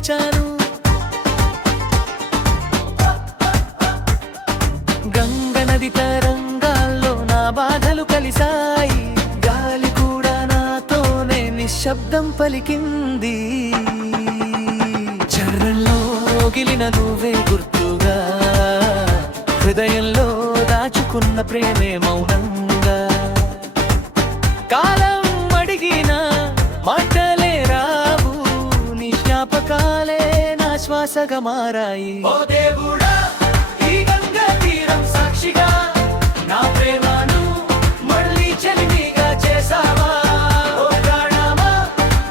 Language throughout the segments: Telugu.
పిలిచాను. గంగ నది తరంగాల్లో నా బాధలు కలిసాయి. గాలి కూడా నాతోనే నిశ్శబ్దం పలికింది. చర్రంలో గిలిన నువ్వే గుర్తుగా, హృదయంలో దాచుకున్న ప్రేమే మౌనంగా. కాలం అడిగిన మాటలే రావు, నీ జ్ఞాపకాలే నా శ్వాసగా మారాయి. ఓ దేవుడా, ఈ గంగా తీరం సాక్షిగా నా ప్రేమను మళ్ళీ చెలిమిగా చేసావా. ఓ ప్రాణమా,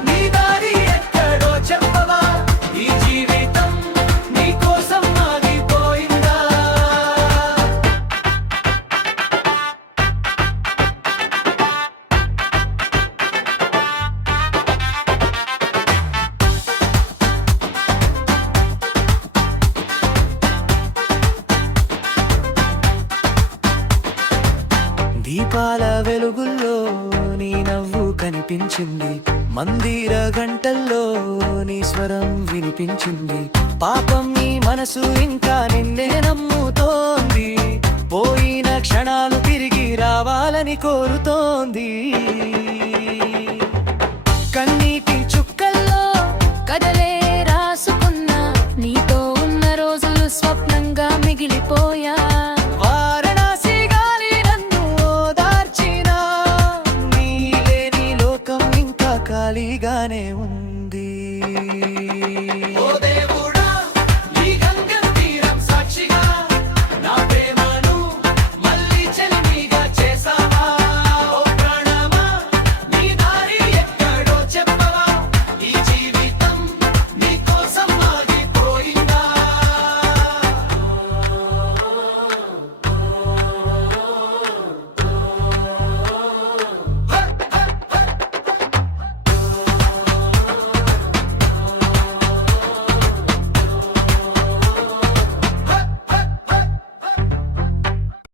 నీ దారి ఎక్కడో చెప్పవా. ఈ జీవితం నీ కోసం ఆగిపోయిందా. దీపాల వెలుగుల్లో నీ నవ్వు కనిపించింది. మందిర గంటల్లో నీ స్వరం వినిపించింది. పాపం నీ మనసు ఇంకా నిన్నే నమ్ముతోంది. పోయిన క్షణాలు తిరిగి రావాలని కోరుతోంది. కన్నీటి చుక్కల్లో కదలే రాసుకున్న నీతో ఉన్న రోజులు స్వప్నంగా మిగిలిపోయా. వారణాసి గాలి నన్ను ఓదార్చినా, నీ లేని లోకం ఇంకా ఖాళీగానే ఉంది.